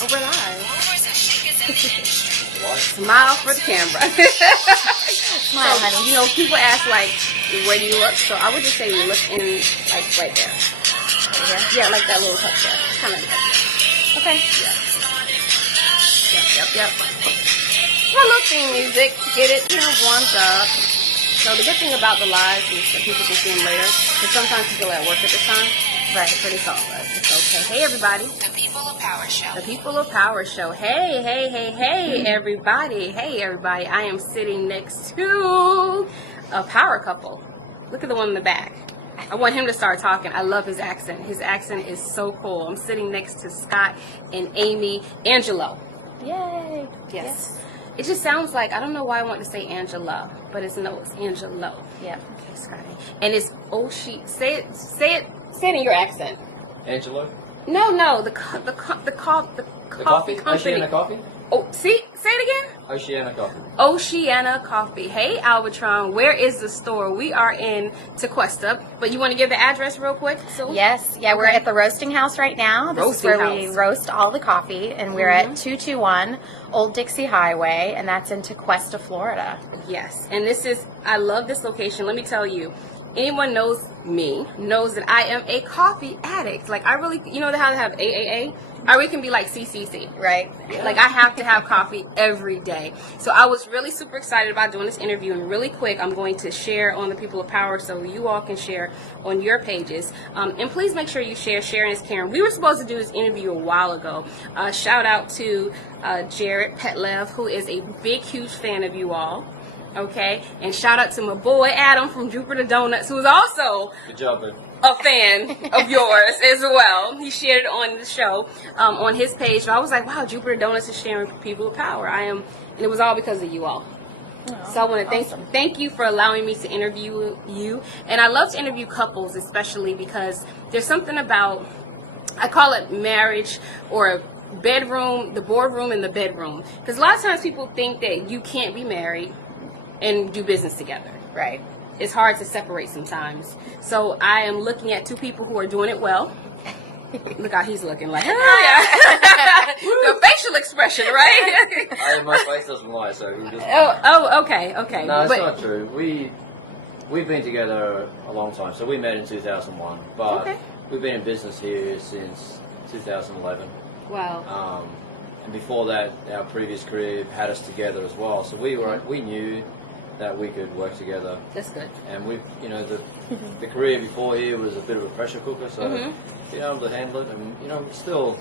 Oh, we're live. What? Smile for the camera. Smile, So, honey. you know, people ask, like, where do you look? So I would just say look in, like, right there. Yeah. Yeah, like that little cup there. Kind of like that. Okay. Yep. Well, little theme music to get it, warmed up. So the good thing about the lives is that people can see them later. Because sometimes people are at work at the time. Right. But it's all right. It's okay. Hey, everybody. The People of Power Show. The People of Power Show. Hey, everybody. Hey, everybody. I am sitting next to a power couple. Look at the one in the back. I want him to start talking. I love his accent. His accent is so cool. I'm sitting next to Scott and Amy Angelo. Yay. Yes. It just sounds like, I don't know why I want to say Angela, but it's Angelo. Yeah. Okay, Scotty. And it's say it in your accent. Angelo? No, the coffee company. Oceana Coffee? Oh, say it again. Oceana Coffee. Oceana Coffee. Hey, Albatron, where is the store? We are in Tequesta, but you want to give the address real quick? So Yes. Yeah, we're at the roasting house right now. This Roasting is where we house. roast all the coffee, and we're at 221 Old Dixie Highway, and that's in Tequesta, Florida. Yes, and I love this location. Let me tell you, anyone knows me knows that I am a coffee addict. Like, I really, how they have AAA? I really can be like CCC. Right. Like, I have to have coffee every day. So I was really super excited about doing this interview. And really quick, I'm going to share on the People of Power so you all can share on your pages. And please make sure you share. Sharing is caring. We were supposed to do this interview a while ago. Shout out to Jared Petlev, who is a big, huge fan of you all. Okay, and shout out to my boy Adam from Jupiter Donuts, who's also Good job, man. a fan of yours as well. He shared it on the show, on his page. So I was like, wow, Jupiter Donuts is sharing People of Power. And it was all because of you all. So I want to thank you for allowing me to interview you. And I love to interview couples, especially because there's something about, I call it marriage or bedroom, the boardroom and the bedroom. Because a lot of times people think that you can't be married and do business together. Right. It's hard to separate sometimes. So I am looking at two people who are doing it well. Look how he's looking like, the facial expression, right? My face doesn't lie, so we just... Okay. No, it's not true. We've been together a long time. So we met in 2001, but we've been in business here since 2011. Wow. And before that, our previous career had us together as well. So we knew that we could work together. That's good. And the career before here was a bit of a pressure cooker, so being able to handle it, and it's still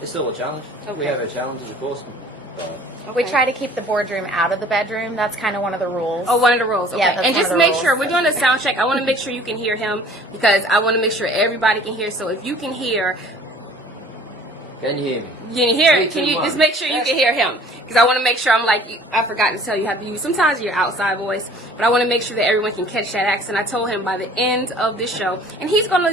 a challenge. Okay. We have our challenges, of course. But We try to keep the boardroom out of the bedroom. That's kind of one of the rules. Oh, one of the rules. Okay. Yeah, that's and one just of the make rules. sure we're doing a sound check. I want to make sure you can hear him because I want to make sure everybody can hear. So if you can hear. can you hear me? You can hear it. Three, Can two, you one. just make sure you can hear him? Because I want to make sure I forgot to tell you how to use. Sometimes your outside voice, but I want to make sure that everyone can catch that accent. I told him by the end of this show, and he's gonna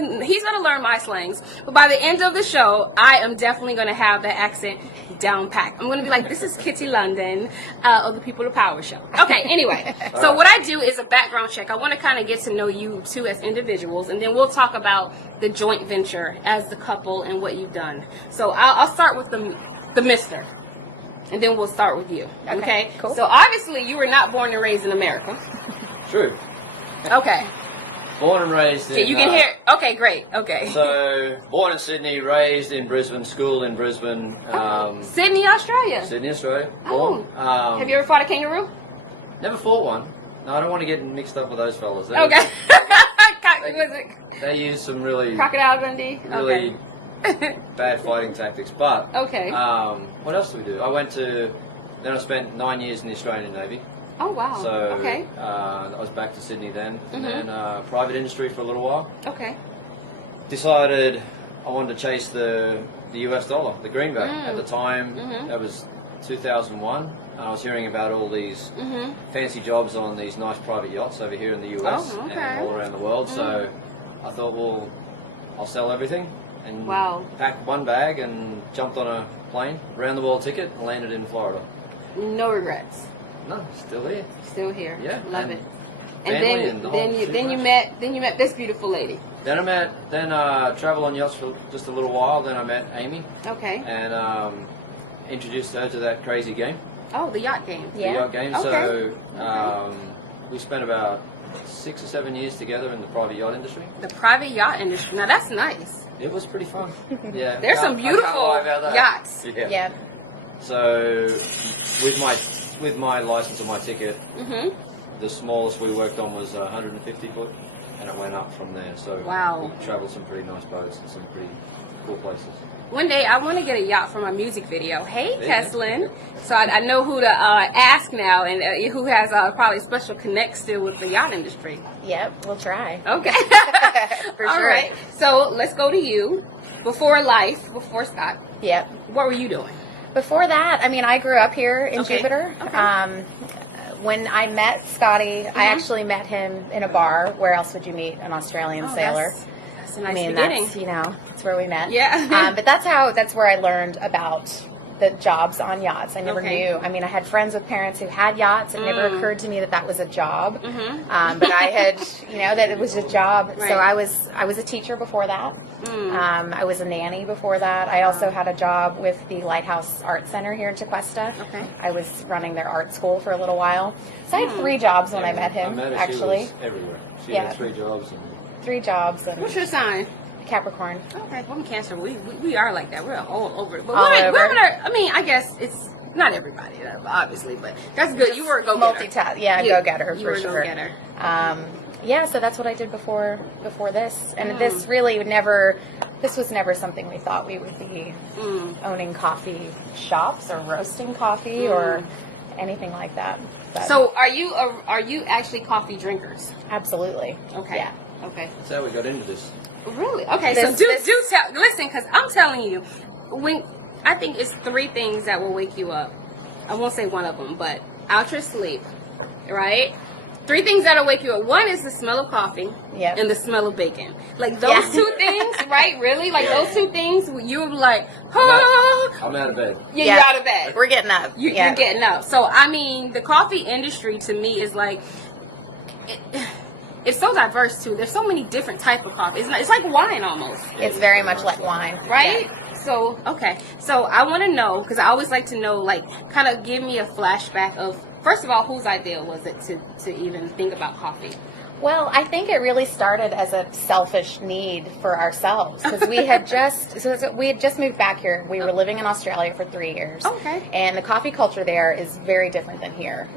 learn my slangs. But by the end of the show, I am definitely gonna have that accent down pat. I'm gonna be like, this is Kitty London of the People of Power Show. Okay. Anyway, so what I do is a background check. I want to kind of get to know you two as individuals, and then we'll talk about the joint venture as the couple and what you've done. So I'll start with the mister, and then we'll start with you. Okay? Cool. So obviously you were not born and raised in America. True. Okay. Born and raised in... You can hear... Okay, great. Okay. So, born in Sydney, raised in Brisbane, school in Brisbane. Sydney, Australia. Sydney, Australia. Oh. Born. Have you ever fought a kangaroo? Never fought one. No, I don't want to get mixed up with those fellas. Okay. They use some really... Crocodile Dundee? really bad fighting tactics. But Okay. what else do we do? Then I spent 9 years in the Australian Navy. Oh, wow. So Okay. I was back to Sydney then, and then private industry for a little while. Okay. Decided I wanted to chase the US dollar, the greenback. At the time, that was 2001. I was hearing about all these fancy jobs on these nice private yachts over here in the US Oh, okay. and all around the world. So I thought, well, I'll sell everything and packed one bag and jumped on a plane, round the world ticket, and landed in Florida. No regrets. No, still here. Still here. Yeah, Love and it. And then you met this beautiful lady. Then traveled on yachts for just a little while. Then I met Amy, Okay. and introduced her to that crazy game, Oh, the yacht game. the Yeah. yacht game. Okay. So we spent about 6 or 7 years together in the private yacht industry. The private yacht industry. Now that's nice. It was pretty fun. Yeah, There's some I can't beautiful lie about that. yachts. Yeah. Yeah. So with my license and my ticket, Mhm. the smallest we worked on was 150 foot, and it went up from there. So Wow. we traveled some pretty nice boats and some pretty cool places. One day I want to get a yacht for my music video. Hey, Yeah. Keslin. So I know who to ask now, and who has probably special connect still with the yacht industry. Yep. We'll try. Okay. For All sure. right. So let's go to you. Before Scott, Yep. what were you doing? Before that, I mean, I grew up here in Okay. Jupiter. Okay. When I met Scotty, I actually met him in a bar. Where else would you meet an Australian sailor? That's a nice I mean, beginning. that's where we met. Yeah. But that's where I learned about the jobs on yachts. I never Okay. knew. I mean, I had friends with parents who had yachts. It never occurred to me that was a job. Mhm. But I had, that it was a job. Right. So I was a teacher before that. I was a nanny before that. I also had a job with the Lighthouse Art Center here in Tequesta. Okay. I was running their art school for a little while. So I had 3 jobs when I met him, her, actually. she was everywhere. She Yeah. had 3 jobs. And 3 jobs and What's your sign? Capricorn. Okay, well, I'm Cancer. We are like that. We're all over it. But All over. I mean, I guess it's not everybody, obviously, but that's good. You were a go-getter. Multitask. Yeah, You- go-getter you for were a sure. go-getter. Yeah, so that's what I did before this. And this really this was never something we thought we would be owning coffee shops or roasting coffee or anything like that. But So, are you actually coffee drinkers? absolutely. Okay. Yeah. Okay. that's how we got into this. Really? Okay. This- so do this- tell. Listen, because I'm telling you, when I think it's 3 things that will wake you up. I won't say one of them, but out your sleep, right? 3 things that'll wake you up. One is the smell of coffee. Yep. And the smell of bacon. Like those Yeah. 2 things, right? Really? Like those 2 things, you're like, oh, I'm out of bed. yeah, Yeah. you're out of bed. We're getting up. You're Yeah. getting up. So I mean, the coffee industry to me is like, it's so diverse too. There's so many different type of coffee. It's like wine almost, It's very much like wine. right? So okay. So I want to know, because I always like to know, like, kind of give me a flashback of, first of all, whose idea was it to even think about coffee? Well, I think it really started as a selfish need for ourselves because we had just moved back here. We were living in Australia for 3 years. Okay. And the coffee culture there is very different than here.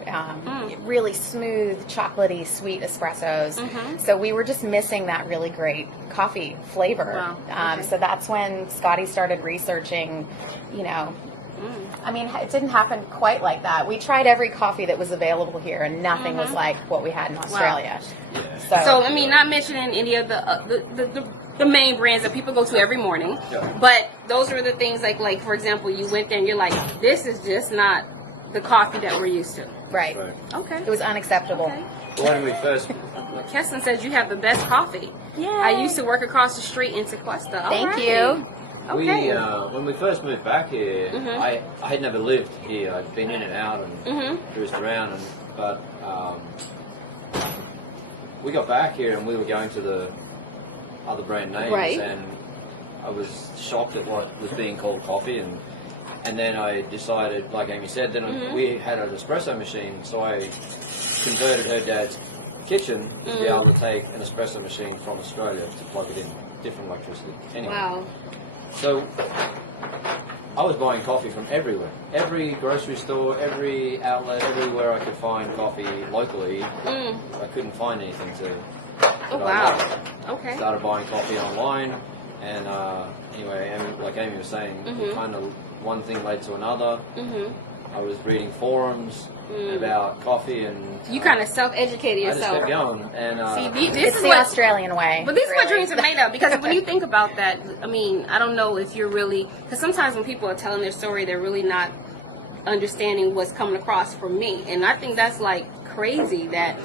Really smooth, chocolatey, sweet espressos. So we were just missing that really great coffee flavor. Wow. Okay. So that's when Scotty started researching, I mean, it didn't happen quite like that. We tried every coffee that was available here, and nothing was like what we had in Australia. Yeah. So I mean, not mentioning any of the main brands that people go to every morning, Yeah. but those are the things like for example, you went there and you're like, this is just not the coffee that we're used to. Right. Right. Okay. It was unacceptable. Okay. When we first, Keston says you have the best coffee. Yeah. I used to work across the street in Tequesta. All Thank right. you. Okay. when we first moved back here, I had never lived here. I'd been in and out and cruised around, but we got back here and we were going to the other brand names, Right. and I was shocked at what was being called coffee, and then I decided, like Amy said, then we had an espresso machine, so I converted her dad's kitchen to be able to take an espresso machine from Australia to plug it in, different electricity. Anyway, Wow. so I was buying coffee from everywhere. Every grocery store, every outlet, everywhere I could find coffee locally. I couldn't find anything to. Oh that I wow. liked. Okay. Started buying coffee online, and anyway, like Amy was saying, kind of one thing led to another. I was reading forums about coffee, and You kind of self-educated I just yourself. kept going. And See, this It's is the what Australian way. But this is what really. dreams are made of, because when you think about that, I mean, I don't know if you're really, because sometimes when people are telling their story, they're really not understanding what's coming across for me. And I think that's like crazy that,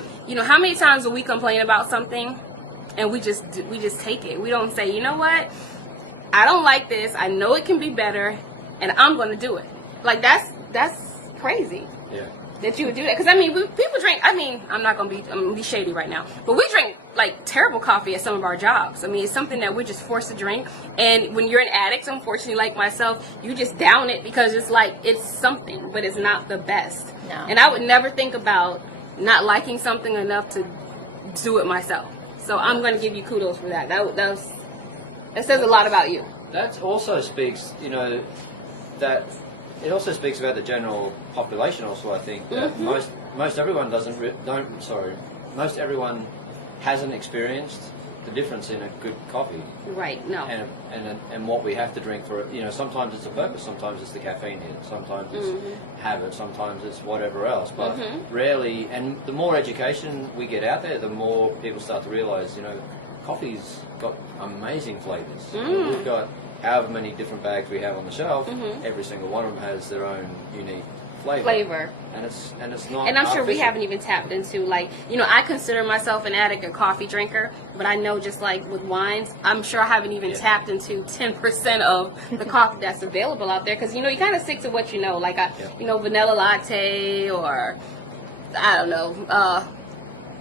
how many times do we complain about something and we just take it. We don't say, you know what, I don't like this, I know it can be better, and I'm going to do it. Like that's crazy. yeah. that you would do that. Because, I mean, people drink, I mean, I'm going to be shady right now, but we drink, like, terrible coffee at some of our jobs. I mean, it's something that we're just forced to drink. And when you're an addict, unfortunately, like myself, you just down it because it's like, it's something, but it's not the best. No. And I would never think about not liking something enough to do it myself. So I'm going to give you kudos for that. That says a lot about you. That also speaks, you know, that it also speaks about the general population. Also, I think that most everyone most everyone hasn't experienced the difference in a good coffee. Right. No. And what we have to drink for it. You know, sometimes it's a purpose, sometimes it's the caffeine in it, sometimes it's habit, sometimes it's whatever else. But rarely, and the more education we get out there, the more people start to realise, you know, coffee's got amazing flavours. We've got however many different bags we have on the shelf. Every single one of them has their own unique flavor. And it's not. And I'm sure we artificial. haven't even tapped into, like, you know, I consider myself an addict, a coffee drinker, but I know just like with wines, I'm sure I haven't even tapped into 10% of the coffee that's available out there. Because, you know, you kind of stick to what you know, like, you know, vanilla latte or, I don't know,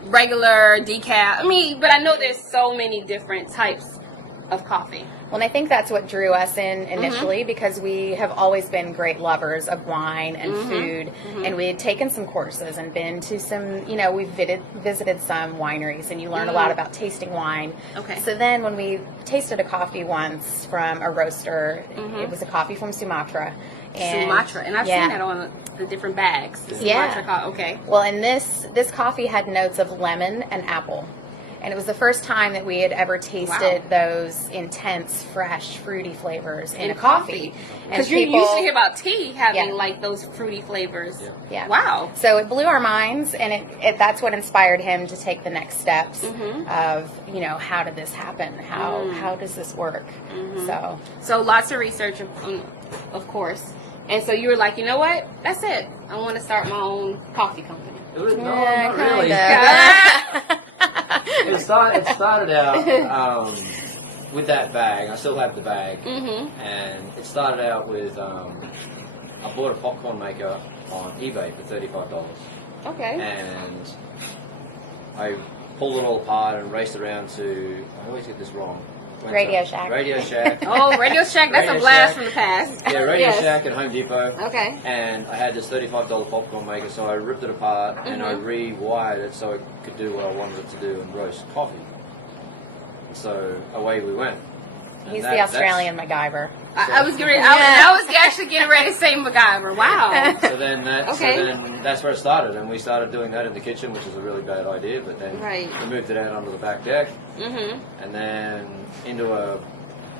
regular decaf. I mean, but I know there's so many different types of coffee. Well, and I think that's what drew us in initially because we have always been great lovers of wine and food. And we had taken some courses and been to some, you know, we visited some wineries and you learn a lot about tasting wine. Okay. So then when we tasted a coffee once from a roaster, it was a coffee from Sumatra. And Sumatra. And I've seen that on the different bags. The Sumatra coffee. Okay. Well, and this coffee had notes of lemon and apple. And it was the first time that we had ever tasted those intense, fresh, fruity flavors in a coffee. Because you usually hear about tea having like those fruity flavors. Yeah. Wow. So it blew our minds, and that's what inspired him to take the next steps of, you know, how did this happen? How does this work? So lots of research, of course. And so you were like, you know what? That's it. I want to start my own coffee company. Not really. It started out with that bag. I still have the bag, and it started out with I bought a popcorn maker on eBay for $35. Okay. And I pulled it all apart and raced around to. I always get this wrong. Radio Shack. Radio Shack. Oh, Radio Shack. That's Radio a blast Shack. from the past. Yeah, Radio Shack and Home Depot. Okay. And I had this $35 popcorn maker, so I ripped it apart and I rewired it so it could do what I wanted it to do and roast coffee. So away we went. And He's the Australian MacGyver. I was actually getting ready to say MacGyver. Wow. So then that's where it started, and we started doing that in the kitchen, which is a really bad idea. But then we moved it out onto the back deck, and then into a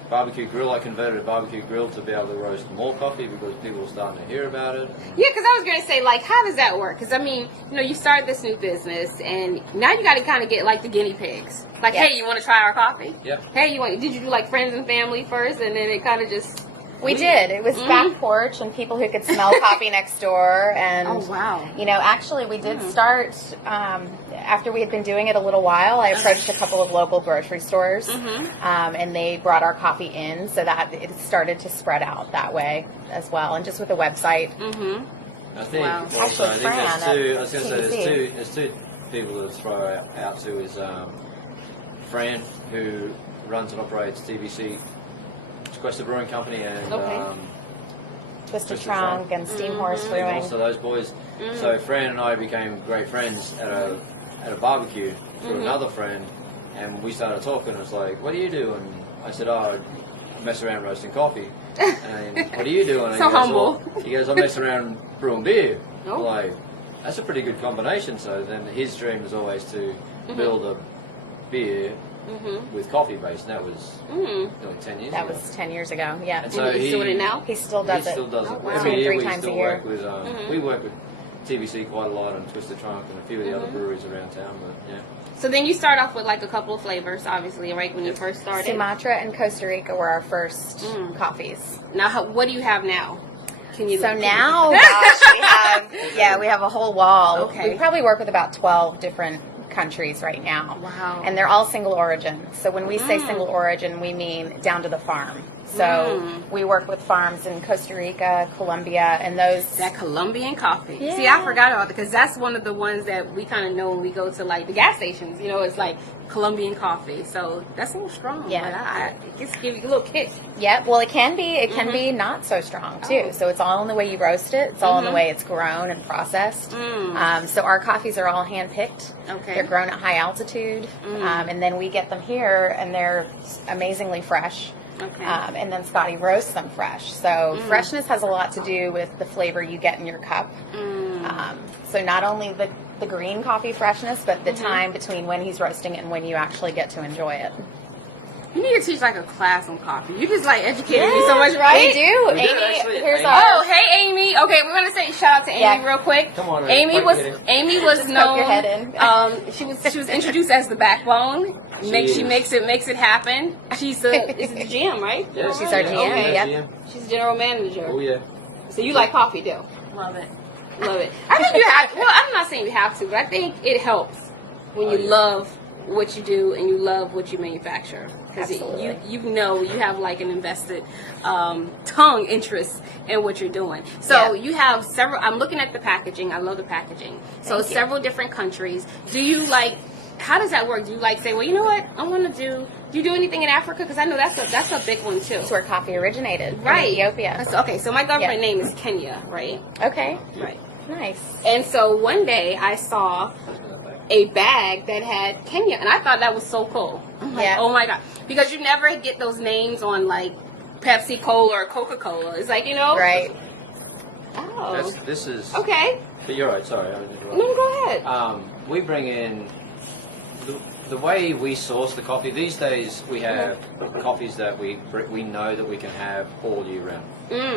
barbecue grill. I converted a barbecue grill to be able to roast more coffee because people were starting to hear about it. Yeah, because I was going to say, like, how does that work? Because, I mean, you know, you started this new business, and now you got to kind of get, like, the guinea pigs. Like, hey, you want to try our coffee? Yeah. Hey, did you do, like, friends and family first, and then it kind of just... We did. It was back porch and people who could smell coffee next door. And, oh, wow. You know, actually we did start, after we had been doing it a little while, I approached a couple of local grocery stores and they brought our coffee in so that it started to spread out that way as well. And just with a website. I think, Actually, I think there's two people to throw out to is Fran, who runs and operates TBC Questa Brewing Company and Twisted Trunk and Steam Horse Brewing. Also those boys. So Fran and I became great friends at a barbecue through another friend, and we started talking. It was like, "What do you do?" And I said, "Oh, I mess around roasting coffee." And what do you do? And So humble. He goes, "I mess around brewing beer." Oh. Like, that's a pretty good combination. So then his dream was always to build a beer with coffee base, and that was like 10 years ago. That was 10 years ago, yeah. And so he's doing it now? He still does it. He still does it. Oh, wow. Every year 3 we times still a year. work with, we work with TBC quite a lot and Twisted Trunk and a few of the other breweries around town, but yeah. So then you start off with like a couple of flavors, obviously, right, when you first started. Sumatra and Costa Rica were our first coffees. Now, what do you have now? So now, gosh, we have a whole wall. Okay. We probably work with about 12 different countries right now. Wow. And they're all single origin. So when we say single origin, we mean down to the farm. So we work with farms in Costa Rica, Colombia, and those. That Colombian coffee. Yeah. See, I forgot about it because that's one of the ones that we kind of know when we go to like the gas stations. You know, it's like Colombian coffee. So that's a little strong. Yeah. But it just gives you a little kick. Yeah, well, it can be. It can be not so strong too. Oh. So it's all in the way you roast it. It's all in the way it's grown and processed. So our coffees are all hand picked. Okay. They're grown at high altitude, and then we get them here, and they're amazingly fresh. Okay. And then Scotty roasts them fresh. So freshness has a lot to do with the flavor you get in your cup. So not only the green coffee freshness, but the time between when he's roasting it and when you actually get to enjoy it. You need to teach like a class on coffee. You just like educated me so much, right? We do. We do, Amy, actually. here's Amy. our. Oh, hey Amy. Okay, we're gonna say shout out to Amy real quick. Come on, Amy poke was your head known. your head in. She was introduced as the backbone. She is. makes it happen. She's the GM, right? Yeah, She's our GM, yeah. yep. She's general manager. Oh yeah. So you like coffee, too? Love it. Love it. I think you have. Well, I'm not saying you have to, but I think it helps when you love what you do and you love what you manufacture, because you know you have like an invested tongue interest in what you're doing. So you have several. I'm looking at the packaging. I love the packaging. So Thank you. several different countries. Do you like? How does that work? Do you like say, well, you know what? I want to do. Do you do anything in Africa? Because I know that's a big one too. That's where coffee originated. From Right. Ethiopia. Okay, so my government name is Kenya, right? Okay. Right. Nice. And so one day I saw a bag that had Kenya, and I thought that was so cool. I'm like, oh my God. Because you never get those names on like Pepsi Cola or Coca Cola. It's like, you know. Right. Oh. This is. Okay. But you're right. Sorry. I didn't interrupt. No, go ahead. We bring in the way we source the coffee. These days we have coffees that we know that we can have all year round.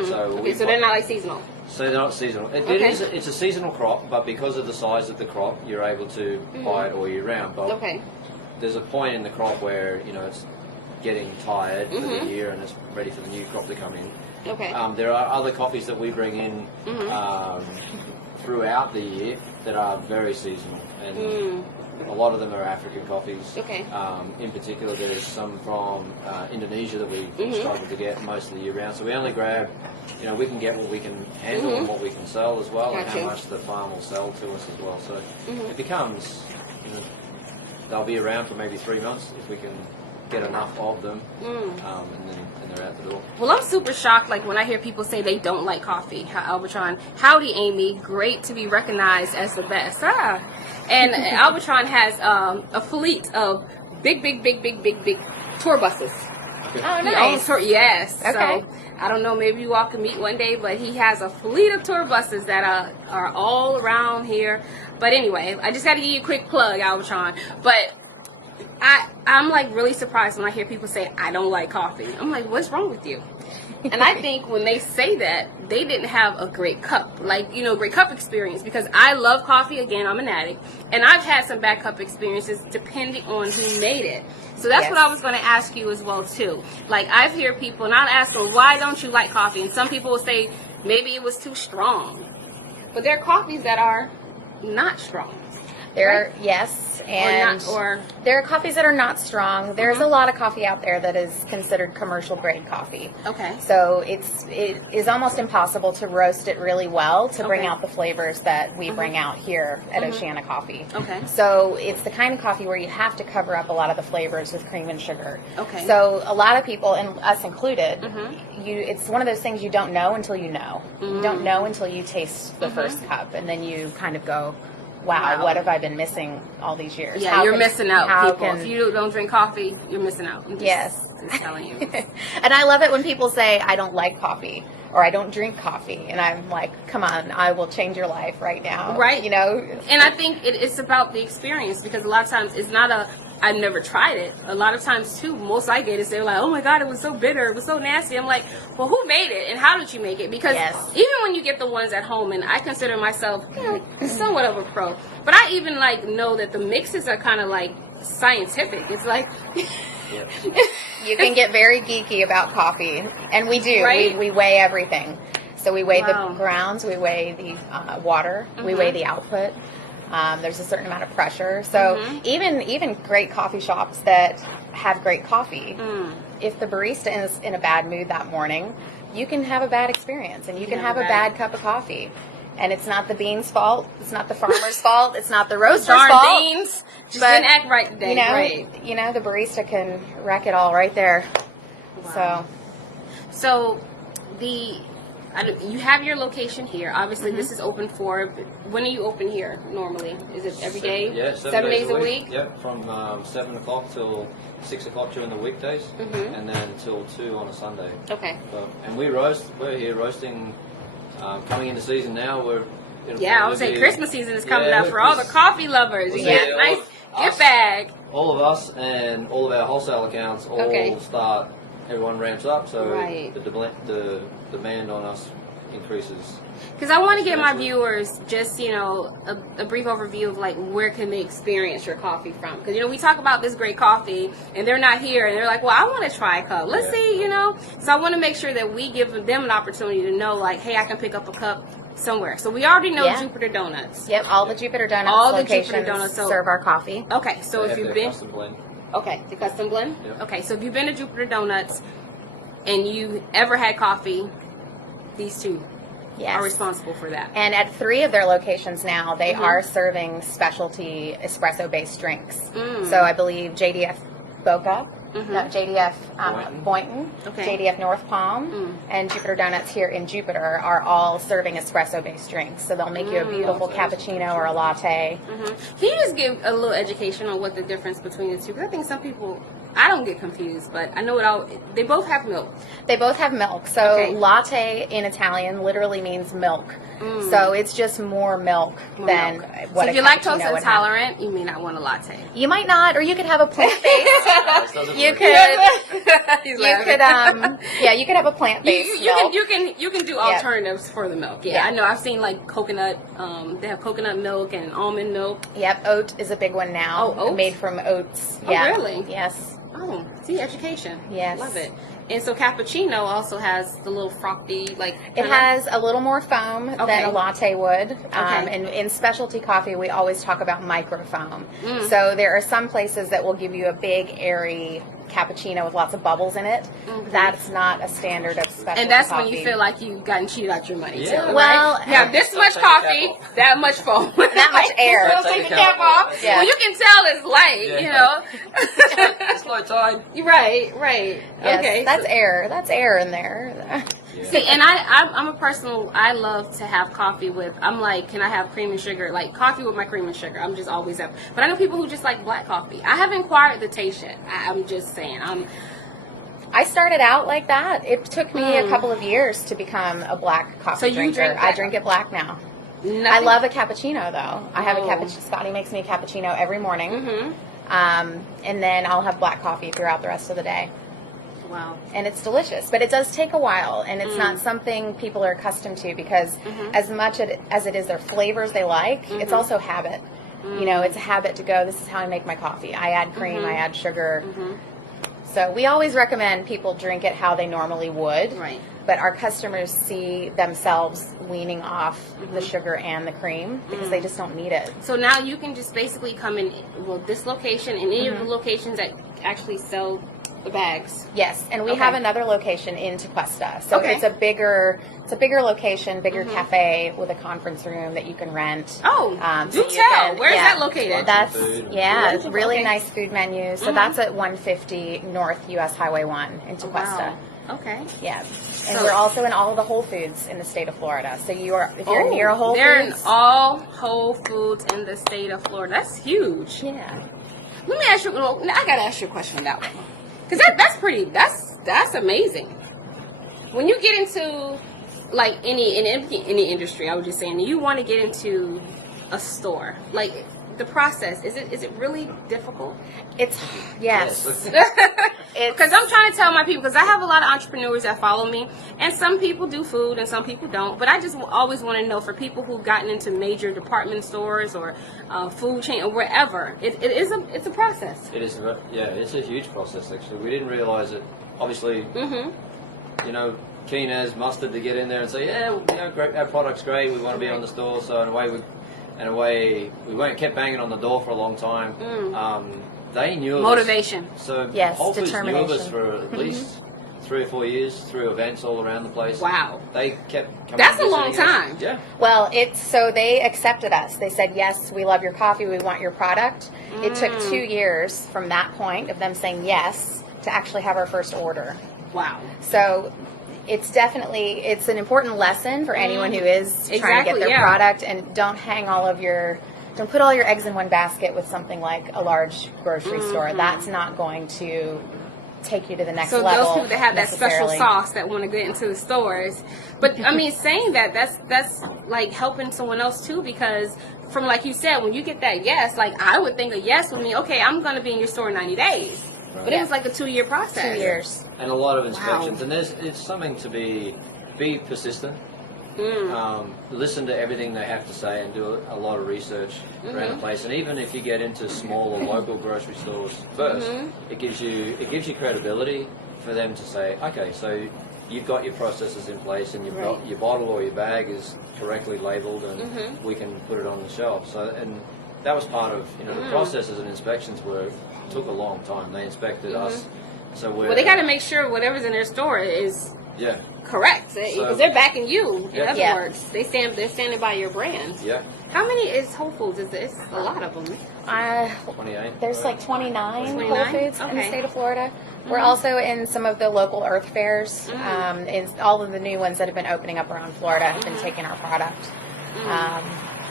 So they're not like seasonal. So they're not seasonal. It's a seasonal crop, but because of the size of the crop, you're able to buy it all year round. But there's a point in the crop where it's getting tired for the year and it's ready for the new crop to come in. Okay. There are other coffees that we bring in throughout the year that are very seasonal, and a lot of them are African coffees. Okay. In particular, there's some from Indonesia that we struggle to get most of the year round. So we only grab, we can get what we can handle and what we can sell as well, and how much the farm will sell to us as well. So it becomes, they'll be around for maybe 3 months if we can get enough of them, and they're out the door. Well, I'm super shocked like when I hear people say they don't like coffee. Albitron, howdy Amy, great to be recognized as the best. And Albitron has a fleet of big tour buses. Oh, He nice. owns yes. Okay. So I don't know, maybe you all can meet one day, but he has a fleet of tour buses that are all around here. But anyway, I just got to give you a quick plug, Albitron. But I'm like really surprised when I hear people say I don't like coffee. I'm like, what's wrong with you? And I think when they say that, they didn't have a great cup, great cup experience, because I love coffee. Again, I'm an addict, and I've had some bad cup experiences depending on who made it. So that's what I was going to ask you as well too. Like I've heard people, and I'll ask them, why don't you like coffee? And some people will say maybe it was too strong, but there are coffees that are not strong. There are, yes, and there are coffees that are not strong. There's a lot of coffee out there that is considered commercial grade coffee. Okay. So it is almost impossible to roast it really well to bring out the flavors that we bring out here at Oceana Coffee. Okay. So it's the kind of coffee where you have to cover up a lot of the flavors with cream and sugar. Okay. So a lot of people, and us included, it's one of those things you don't know until you know. You don't know until you taste the first cup, and then you kind of go, wow, what have I been missing all these years? Yeah, you're missing out, people. If you don't drink coffee, you're missing out. I'm just telling you. And I love it when people say, I don't like coffee, or I don't drink coffee. And I'm like, come on, I will change your life right now. Right. And I think it's about the experience, because a lot of times it's not I've never tried it. A lot of times, too, most I get is they're like, oh my God, it was so bitter. It was so nasty. I'm like, well, who made it and how did you make it? Because even when you get the ones at home, and I consider myself somewhat of a pro, but I even know that the mixes are kind of like scientific. It's like... You can get very geeky about coffee. And we do. Right? We weigh everything. So we weigh the grounds, we weigh the water, we weigh the output. There's a certain amount of pressure. So even great coffee shops that have great coffee, if the barista is in a bad mood that morning, you can have a bad experience, and you can have a bad cup of coffee. And it's not the beans' fault. It's not the farmer's fault. It's not the roaster's Darn fault. beans just didn't act right today. You know, the barista can wreck it all right there. Wow. So you have your location here. Obviously, this is open for. When are you open here normally? Is it every day? Yeah, 7 days a week. Yep, from 7 o'clock till 6 o'clock during the weekdays, and then till 2 on a Sunday. Okay. And we roast. We're here roasting. Coming into season now, I would say Christmas season is coming up for all the coffee lovers. You get a nice gift bag. All of us and all of our wholesale accounts all start. Everyone ramps up, so the demand on us increases. Because I want to give my viewers just, a brief overview of, like, where can they experience your coffee from. Because, we talk about this great coffee, and they're not here, and they're like, well, I want to try a cup. Let's see, So I want to make sure that we give them an opportunity to know, like, hey, I can pick up a cup somewhere. So we already know Jupiter Donuts. Yep, all the Jupiter Donuts locations serve our coffee. Okay, so if you've been... Custom blend. Okay, the custom blend? Yep. Okay, so if you've been to Jupiter Donuts and you ever had coffee, these two are responsible for that. And at 3 of their locations now, they are serving specialty espresso-based drinks. So I believe JDF Boca, JDF Boynton, JDF North Palm, and Jupiter Donuts here in Jupiter are all serving espresso-based drinks. So they'll make you a beautiful cappuccino or a latte. Can you just give a little education on what the difference between the two? Because I think some people, I don't get confused, but I know they both have milk. They both have milk. So latte in Italian literally means milk. So it's just more milk than what so if a you're cappuccino lactose would intolerant, you may not want a latte. You might not, or you could have a plant-based. you could have a plant-based milk. You can do alternatives for the milk. I know. I've seen like coconut. They have coconut milk and almond milk. Yep, oat is a big one now. Oh, oats? Made from oats. Oh, really? Yes. Oh, see, education. Yes. Love it. And so cappuccino also has the little frothy, like... It has a little more foam than a latte would. And in specialty coffee, we always talk about microfoam. So there are some places that will give you a big, airy cappuccino with lots of bubbles in it. That's not a standard of specialty And that's coffee. when you feel like you've gotten cheated out your money, too. Well, you have this much coffee, that much foam. that much air. Take the cap off. Yeah. Well, you can tell it's light, It's low tide. Right. Yes, Okay. That's air. That's air in there. See, and I'm a person, I love to have coffee with, I'm like, can I have cream and sugar? Like, coffee with my cream and sugar. I'm just always up. But I know people who just like black coffee. I haven't acquired the taste yet. I'm just saying. I started out like that. It took me a couple of years to become a black coffee So you drinker. drink black I drink it black now. Nothing. I love a cappuccino, though. I have a cappuccino. Scotty makes me a cappuccino every morning. And then I'll have black coffee throughout the rest of the day. Wow. And it's delicious, but it does take a while, and it's not something people are accustomed to because as much as it is their flavors they like, it's also habit. It's a habit to go, this is how I make my coffee. I add cream, I add sugar. So we always recommend people drink it how they normally would. Right. But our customers see themselves weaning off the sugar and the cream because they just don't need it. So now you can just basically come in, this location and any of the locations that actually sell the bags. Yes, and we have another location in Tequesta. So it's a bigger location, bigger cafe with a conference room that you can rent. Oh, do tell. Where is that located? That's it's really nice food menu. So that's at 150 North US Highway 1 in Tequesta. Wow. Okay. Yeah. And we're also in all of the Whole Foods in the state of Florida. So if you're near a Whole they're Foods. in all Whole Foods in the state of Florida. That's huge. Yeah. Let me ask you, I got to ask you a question on that one. Because that's amazing. When you get into, like, any industry, I was just saying, you want to get into a store, like, the process, is it really difficult? It's, yes. Because I'm trying to tell my people, because I have a lot of entrepreneurs that follow me, and some people do food and some people don't, but I just always want to know, for people who've gotten into major department stores or food chain or wherever, it's a process. It is, it's a huge process, actually. We didn't realize it. Obviously, keen as mustard to get in there and say, great, our product's great, we want to be on the store, so in a way we kept banging on the door for a long time. they knew Motivation. Of us. So Yes, Whole Foods knew of us determination. for at least 3 or 4 years through events all around the place. Wow. They kept coming. That's and a long visiting us. time. Yeah. Well, so they accepted us. They said, yes, we love your coffee. We want your product. It took 2 years from that point of them saying yes to actually have our first order. Wow. So it's an important lesson for anyone who is trying to get their product, and don't put all your eggs in one basket with something like a large grocery store. That's not going to take you to the next level. So those people that have that special necessarily. sauce that want to get into the stores, but I mean, saying that's like helping someone else too, because from like you said, when you get that yes, like I would think a yes would mean, okay, I'm going to be in your store in 90 days. But it was like a 2-year process. 2 years. And a lot of inspections. And it's something to be persistent. Listen to everything they have to say and do a lot of research around the place. And even if you get into small or local grocery stores first, it gives you credibility for them to say, okay, so you've got your processes in place, and you've got your bottle or your bag is correctly labelled, and we can put it on the shelf. So, and that was part of the processes and inspections took a long time. They inspected us, so they got to make sure whatever's in their store is correct, because they're backing you. In other words, they're standing by your brand. Yeah. How many is Whole Foods? It's a lot of them. 28. There's like 29 Whole 29? Foods in the state of Florida. We're also in some of the local Earth fairs. In all of the new ones that have been opening up around Florida have been taking our product.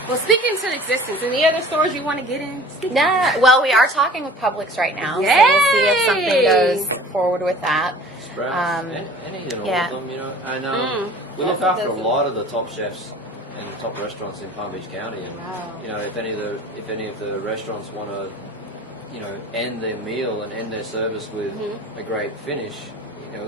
Well, speaking to existence, any other stores you want to get in? Well, we are talking with Publix right now, so we'll see if something goes forward with that. Sprouts, any and all of them, And we look after a lot of the top chefs and the top restaurants in Palm Beach County, and if any of the restaurants want to, end their meal and end their service with a great finish,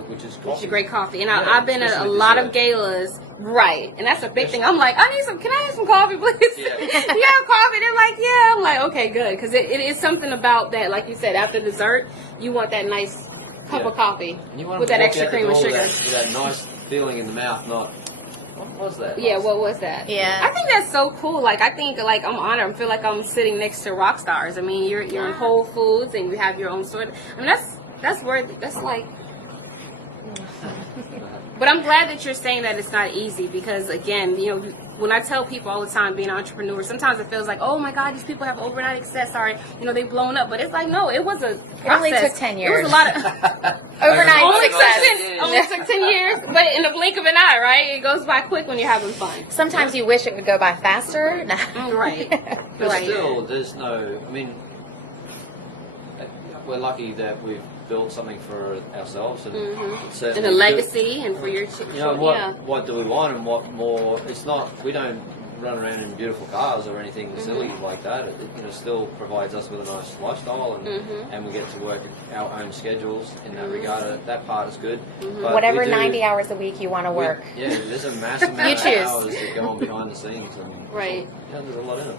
which is coffee. Which is great coffee. And I've been at a lot of galas. Right. And that's a big thing. I'm like, can I have some coffee, please? Yeah. You have coffee? They're like, yeah. I'm like, okay, good. Because it is something about that, like you said, after dessert, you want that nice cup of coffee And you want with them that to walk extra out the cream and door sugar. with that nice feeling in the mouth, not, what was that? Yeah, what was that? Yeah. I think that's so cool. Like, I think, like, I'm honored. I feel like I'm sitting next to rock stars. I mean, you're in Whole Foods and you have your own store. I mean, that's worth, that's like, but I'm glad that you're saying that it's not easy, because again, when I tell people all the time being an entrepreneur, sometimes it feels like, oh my God, these people have overnight success, they've blown up. But it's like, no, it was a process. It only took 10 years. It was a lot of Overnight success. only took 10 years, but in the blink of an eye, right? It goes by quick when you're having fun. Sometimes you wish it would go by faster. Right. But Right. still, there's no, we're lucky that we've built something for ourselves, and And a legacy, and for your children. what do we want, and what more? It's not, we don't run around in beautiful cars or anything silly like that. It still provides us with a nice lifestyle, and we get to work at our own schedules in that regard. That part is good. But Whatever 90 hours a week you want to work. There's a massive amount of choose. hours that go on behind the scenes, and Right. there's a lot in it.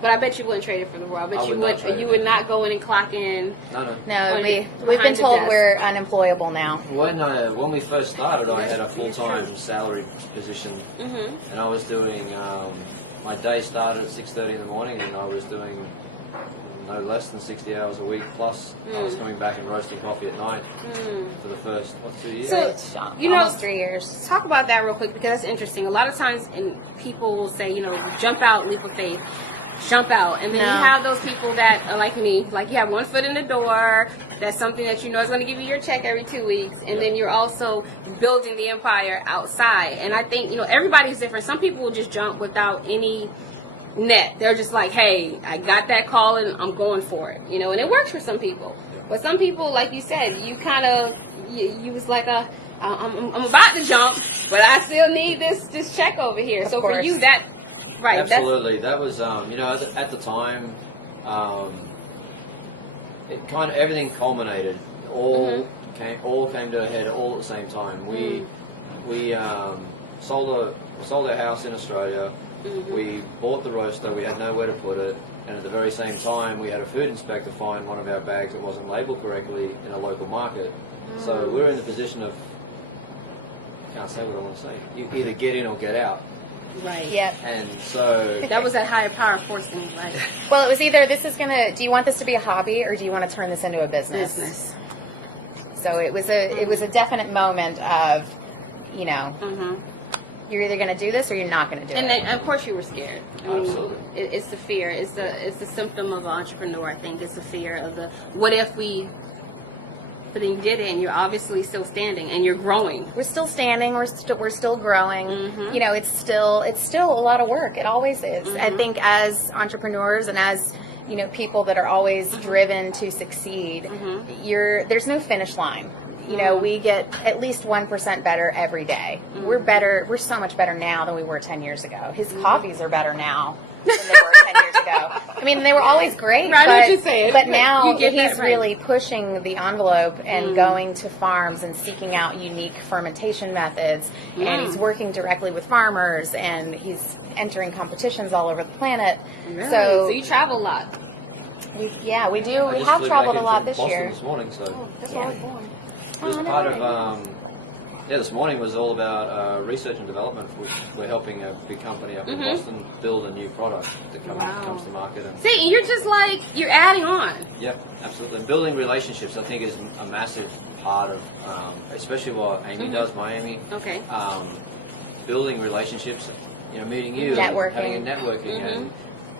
But I bet you wouldn't trade it for the world. I bet I would not trade you it. would not go in and clock in. No. No, we've behind been the told desk. we're unemployable now. When we first started, I had a full-time salary position, and I was doing. My day started at 6:30 in the morning, and I was doing no less than 60 hours a week. Plus, I was coming back and roasting coffee at night for the first 2 years. So, Almost 3 years. Talk about that real quick, because that's interesting. A lot of times, people will say, jump out, leap of faith. Jump out, and then you have those people that are like me, like you have one foot in the door. That's something that is going to give you your check every 2 weeks, and then you're also building the empire outside. And I think everybody's different. Some people will just jump without any net. They're just like, hey, I got that call and I'm going for it, and it works for some people. But some people, like you said, you kind of you was like I'm about to jump, but I still need this check over here. So for you, that. Right, absolutely. That was, at the time, it kind of everything culminated. All came to a head all at the same time. We sold our house in Australia. We bought the roaster. We had nowhere to put it, and at the very same time, we had a food inspector find one of our bags that wasn't labelled correctly in a local market. So we were in the position of, I can't say what I want to say. You either get in or get out. Right. Yep. And so That was that higher power forcing me, right? Well, it was either do you want this to be a hobby or do you want to turn this into a business? So it was a definite moment of, you know, you're either going to do this or you're not going to do And it. then, of course, you were scared. I mean, Absolutely. it's the fear. It's the symptom of an entrepreneur. I think it's the fear of the what if we. But then you did it, and you're obviously still standing, and you're growing. We're still standing. We're still growing. Mm-hmm. You know, it's still a lot of work. It always is. I think as entrepreneurs and as, you know, people that are always driven to succeed, there's no finish line. You know, we get at least 1% better every day. We're so much better now than we were 10 years ago. His coffees are better now than they were 10 years ago. I mean, they were always great, Right, I know what you're saying, but but now you get that he's right. really pushing the envelope and going to farms and seeking out unique fermentation methods. And he's working directly with farmers, and he's entering competitions all over the planet. Really? So you travel a lot. we do. I We just have flew traveled back a lot into this Boston year. this morning, so That's Yeah. where I was born. it was Oh, part no. of. This morning was all about research and development. We're helping a big company up in Boston build a new product that comes to market. And See, and you're just like you're adding on. yep, absolutely. And building relationships, I think, is a massive part of, especially what Amy does, Miami. Okay. Building relationships, you know, meeting you, Networking. having a networking,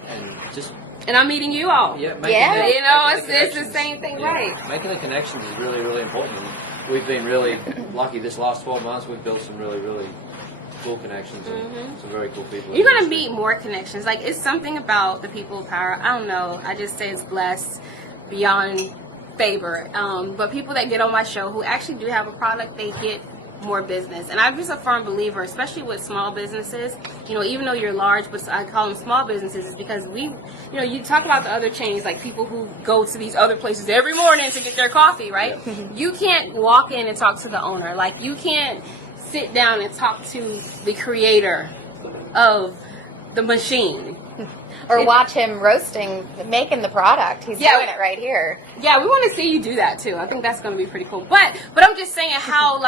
and just And I'm meeting you all. making Yeah. You know, making it's the connections. same thing, Yeah. right? Making the connections is really, really important. We've been really lucky this last 12 months. We've built some really, really cool connections and some very cool people. You're gonna meet more connections. Like it's something about the people of power. I don't know. I just say it's blessed beyond favor. But people that get on my show who actually do have a product, they get more business. And I'm just a firm believer, especially with small businesses. You know, even though you're large, but I call them small businesses, is because you talk about the other chains, like people who go to these other places every morning to get their coffee, right? You can't walk in and talk to the owner. Like you can't sit down and talk to the creator of the machine. Or watch him making the product. He's Yeah. doing it right here. Yeah, we want to see you do that too. I think that's going to be pretty cool. But I'm just saying how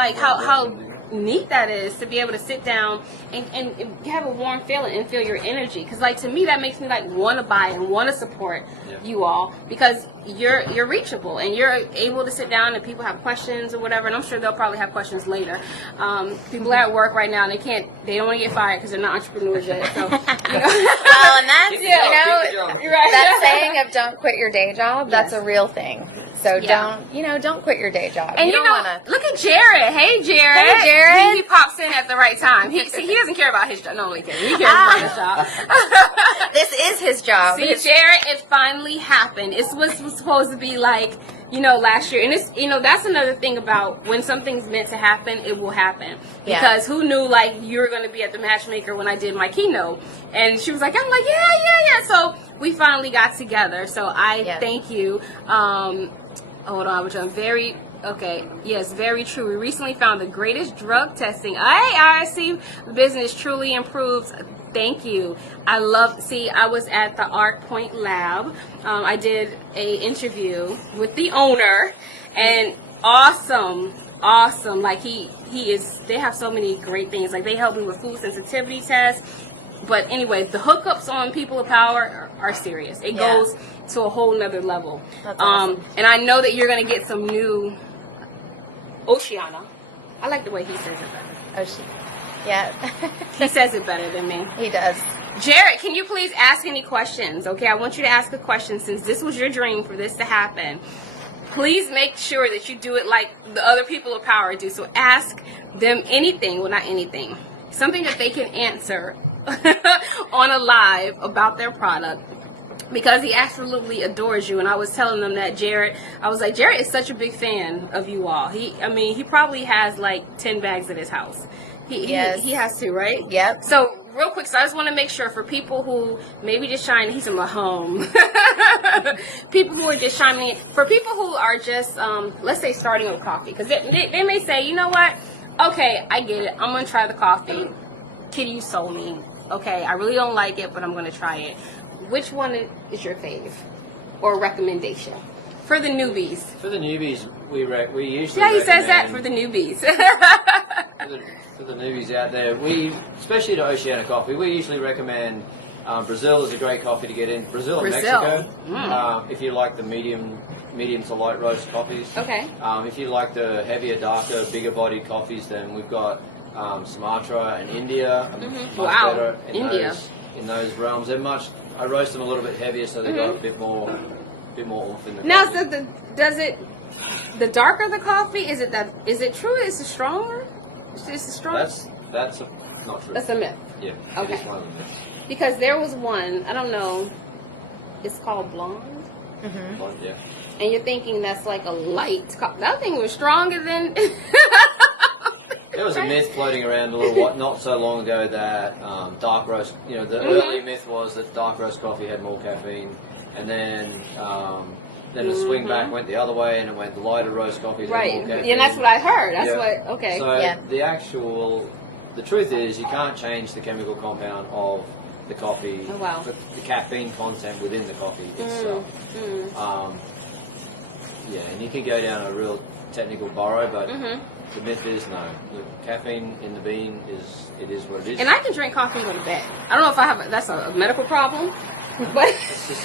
neat that is to be able to sit down and have a warm feeling and feel your energy. Because like to me that makes me like want to buy and want to support you all because you're reachable and you're able to sit down and people have questions or whatever. And I'm sure they'll probably have questions later. People are at work right now and they don't want to get fired because they're not entrepreneurs yet. So, you know. Well, and that's, Keep it going. Right. that saying of don't quit your day job, that's a real thing. So Yeah. don't quit your day job. And you don't want to. look at Jared. Hey, Jared. Hey, Jared. He pops in at the right time. He doesn't care about his job. No, he cares. He cares about his job. This is his job. See, Jared, it finally happened. It was supposed to be like, last year. And it's, that's another thing about when something's meant to happen, it will happen. Yeah. Because who knew, like, you were going to be at the Matchmaker when I did my keynote. And she was like, I'm like, yeah. So we finally got together. So I thank you. Hold on, which I'm very... Okay, yes, very true. We recently found the greatest drug testing. I see the business truly improves. Thank you. I was at the Art Point Lab. I did a interview with the owner and awesome. Like they have so many great things. Like they help me with food sensitivity tests. But anyway, the hookups on People of Power are serious. It goes to a whole nother level. That's awesome. And I know that you're going to get some new Oceana. I like the way he says it better. Yeah. He says it better than me. He does. Jared, can you please ask any questions? Okay, I want you to ask a question since this was your dream for this to happen. Please make sure that you do it like the other People of Power do. So ask them anything. Well, not anything. Something that they can answer on a live about their product. Because he absolutely adores you, and I was telling them that Jared is such a big fan of you all. He probably has like 10 bags at his house. He has to, right? Yep. So real quick, so I just want to make sure for people who maybe just he's in my home. People who are just chiming in, for people who are just let's say starting with coffee, because they may say, you know what? Okay, I get it. I'm gonna try the coffee. Kitty, you sold me. Okay, I really don't like it, but I'm gonna try it. Which one is your fave or recommendation for the newbies? For the newbies, we usually Yeah, he says that recommend- for the newbies. for the newbies out there, especially to Oceana coffee, we usually recommend Brazil is a great coffee to get in. Brazil and Mexico. If you like the medium to light roast coffees. Okay. If you like the heavier, darker, bigger bodied coffees, then we've got Sumatra and India. Much better in those realms. They're I roast them a little bit heavier, so they've got a bit more oomph in the Now, coffee. so the darker the coffee, is it true? Is it stronger? Is it stronger? That's not true. That's a myth. Yeah. Okay. It is one of them. Because there was one, I don't know, it's called Blonde. Blonde, yeah. And you're thinking that's like a light coffee. That thing was stronger than... There was a myth floating around a little while, not so long ago that dark roast, the early myth was that dark roast coffee had more caffeine, and then the swing back went the other way, and it went the lighter roast coffee had more caffeine. Yeah, and that's what I heard. That's Yeah. okay. So the truth is you can't change the chemical compound of the coffee, Oh, wow. the caffeine content within the coffee itself. Yeah, and you can go down a real technical burrow, but the myth is no. The caffeine in the bean is what it is. And I can drink coffee and go to bed. I don't know if that's a medical problem, but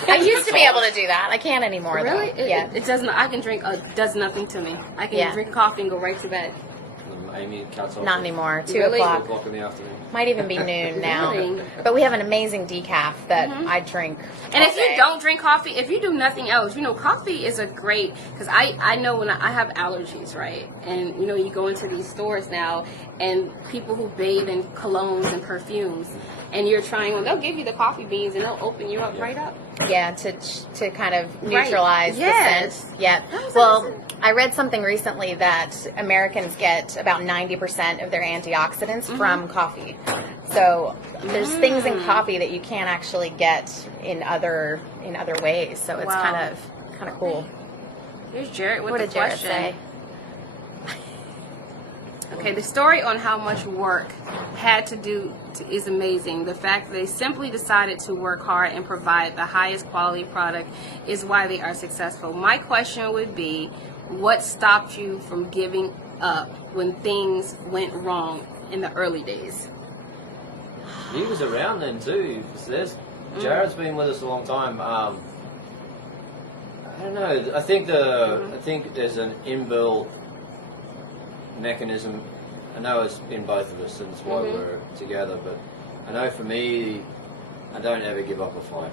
I used to be able to do that. I can't anymore. really, though. Yeah. it doesn't. I can drink. Does nothing to me. I can drink coffee and go right to bed. Amy cuts off Not at anymore. 2 Really? 2 o'clock. o'clock in the afternoon. Might even be noon now. Really? But we have an amazing decaf that I drink. And all if you day. don't drink coffee, if you do nothing else, coffee is a great, because I know when I have allergies, right? And, you go into these stores now, and people who bathe in colognes and perfumes, and you're trying on, they'll give you the coffee beans, and they'll open you up right up. Yeah, to kind of neutralize Yes. the scent. Yeah. That was Well, awesome. I read something recently that Americans get about 90% of their antioxidants from coffee. So there's things in coffee that you can't actually get in other ways. So it's Wow. kind of cool. Here's Jared with What the did Jared question. say? Okay, the story on how much work had to do is amazing. The fact that they simply decided to work hard and provide the highest quality product is why they are successful. My question would be, what stopped you from giving up when things went wrong in the early days? He was around then too. Jared's been with us a long time. I don't know. I think there's an inbuilt mechanism. I know it's in both of us, and it's why we're together. But I know for me, I don't ever give up a fight.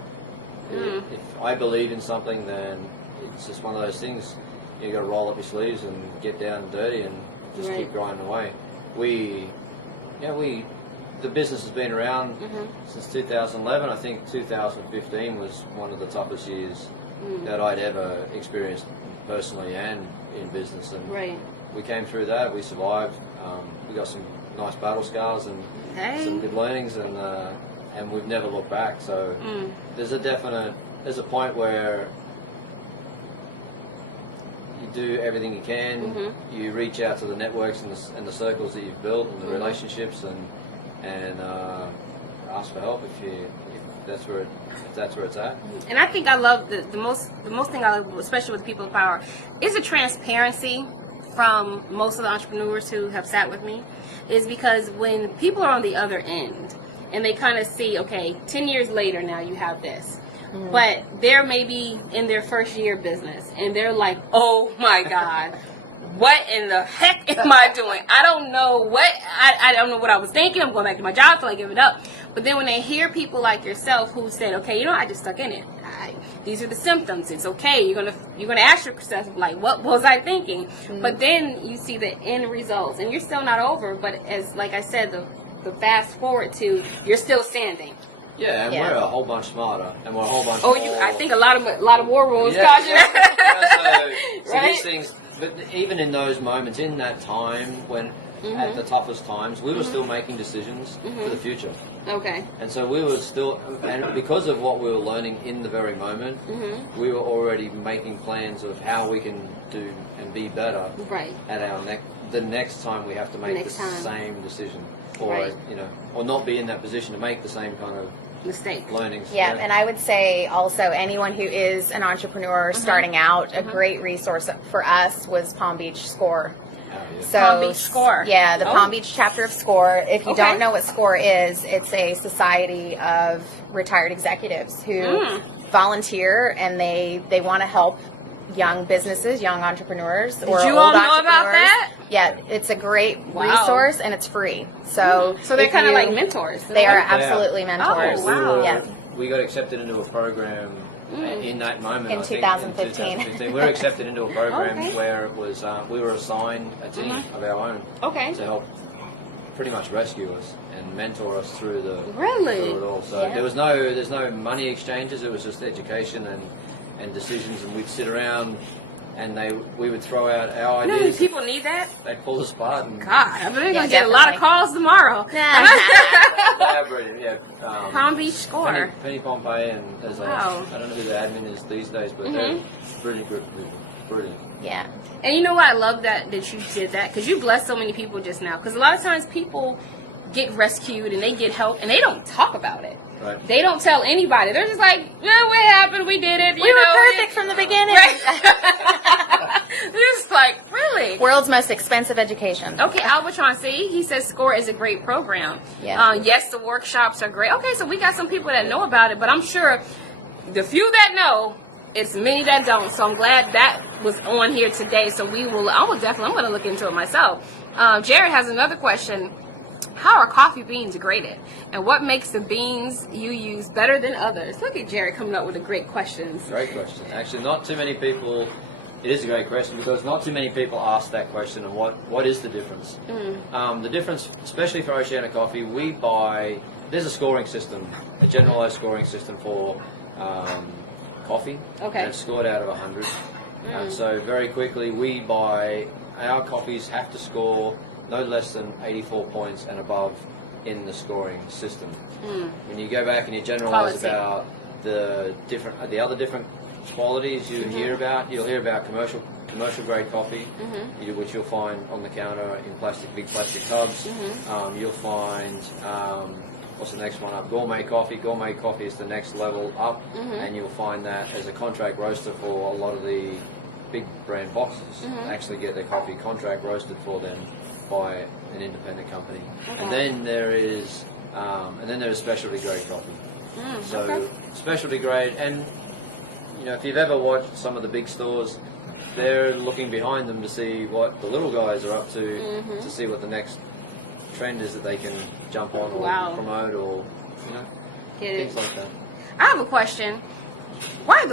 If I believe in something, then it's just one of those things. You got to roll up your sleeves and get down and dirty and just keep grinding away. The business has been around since 2011. I think 2015 was one of the toughest years that I'd ever experienced personally and in business. And we came through that. We survived. We got some nice battle scars and some good learnings, and we've never looked back. So there's a point where you do everything you can. You reach out to the networks and the circles that you've built and the relationships, and ask for help if that's where it's at. And I think I love the most thing I love, especially with people of power, is the transparency from most of the entrepreneurs who have sat with me, is because when people are on the other end and they kind of see, okay, 10 years later now you have this, but they're maybe in their first year business and they're like, oh my God, what in the heck am I doing? I don't know I don't know what I was thinking. I'm going back to my job. I feel like giving it up. But then when they hear people like yourself who said, okay, I just stuck in it. These are the symptoms. It's okay. You're gonna ask yourself, like, what was I thinking? But then you see the end results, and you're still not over. But as like I said, the fast forward to you're still standing. Yeah, and we're a whole bunch smarter, and we're a whole bunch. I think a lot of war rooms. So Right? these things, but even in those moments, in that time when at the toughest times, we were still making decisions for the future. Okay. And so we were still, and because of what we were learning in the very moment, we were already making plans of how we can do and be better at the next time we have to make the same decision, or or not be in that position to make the same kind of mistake learnings. Yeah, and I would say also anyone who is an entrepreneur starting out, a great resource for us was Palm Beach Score. yeah. So Palm Beach SCORE. Yeah, the Oh. Palm Beach chapter of SCORE. If you Okay. don't know what SCORE is, it's a society of retired executives who volunteer, and they want to help young businesses, young entrepreneurs, or you old all know entrepreneurs. about that? Yeah, it's a great Wow. resource, and it's free. So, So they're if kind of you- like mentors. They are They are. absolutely mentors. Oh, wow. Yeah. We got accepted into a program in that moment. In I think, 2015. In 2015. We were accepted into a program Okay. where it was we were assigned a team of our own Okay. to help pretty much rescue us and mentor us through Really? through it all. So Yeah. there's no money exchanges. It was just education and decisions, and we'd sit around and we would throw out our You know how many ideas. people need that? They'd pull us apart. And God, I bet they're Yeah, going to get a lot of definitely. calls tomorrow. they are brilliant. Yeah. Palm Beach SCORE. Penny Pompey and there's Wow. I don't know who the admin is these days, but they're brilliant group of people. Brilliant. Yeah. And you know what? I love that you did that because you blessed so many people just now. Because a lot of times people get rescued and they get help and they don't talk about it. Right. They don't tell anybody. They're just like, well, what happened? We did it. We were perfect from the beginning. They're just like, really? World's most expensive education. Okay, Albatron, see, he says SCORE is a great program. Yeah. Yes, the workshops are great. Okay, so we got some people that know about it, but I'm sure the few that know, it's many that don't. So I'm glad that was on here today. So I'm going to look into it myself. Jared has another question. How are coffee beans graded? And what makes the beans you use better than others? Look at Jared coming up with the great questions. Great question. Actually, not too many people. It is a great question because not too many people ask that question. And what is the difference? The difference, especially for Oceana coffee, there's a scoring system, a generalized scoring system for coffee. Okay. And it's scored out of 100. So very quickly, our coffees have to score no less than 84 points and above in the scoring system. When you go back and you generalize Quality. about the other different qualities you'll hear about commercial grade coffee, which you'll find on the counter in big plastic tubs. You'll find what's the next one up? Gourmet coffee. Gourmet coffee is the next level up, and you'll find that as a contract roaster for a lot of the big brand boxes actually get their coffee contract roasted for them by an independent company. And then there is specialty grade coffee. So specialty grade, and if you've ever watched some of the big stores, they're looking behind them to see what the little guys are up to see what the next trend is that they can jump on or promote or Get it. things like that. I have a question. Why are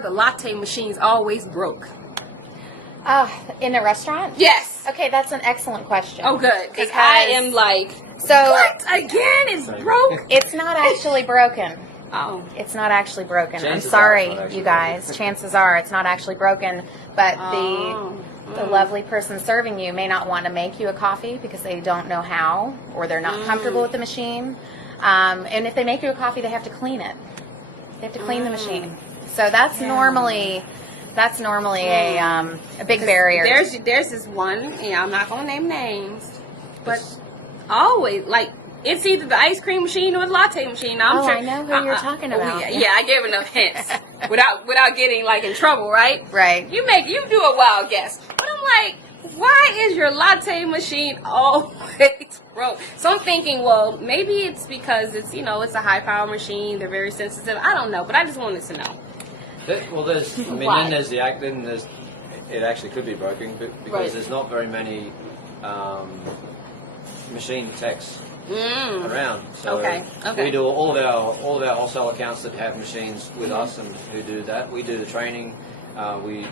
the latte machines always broke? In a restaurant? Yes. Okay, that's an excellent question. Oh, good. Because I am like, So what? Again? It's broke? it's not actually broken. Oh. It's not actually broken. Chances I'm sorry, are it's not actually you guys. broken. Chances are it's not actually broken, but Oh. the lovely person serving you may not want to make you a coffee because they don't know how or they're not comfortable with the machine. And if they make you a coffee, they have to clean it. They have to clean the machine. So that's normally a big barrier. There's this one, I'm not going to name names, but always, like, it's either the ice cream machine or the latte machine. Now, I'm sure, I know who you're talking about. Yeah, I gave enough hints without getting, like, in trouble, right? Right. You do a wild guess. But I'm like, why is your latte machine always broke? So I'm thinking, well, maybe it's because it's a high power machine. They're very sensitive. I don't know, but I just wanted to know. Why? Then there's it actually could be broken because there's not very many machine techs around. So Okay. we do all of our wholesale accounts that have machines with us and who do that. We do the training. We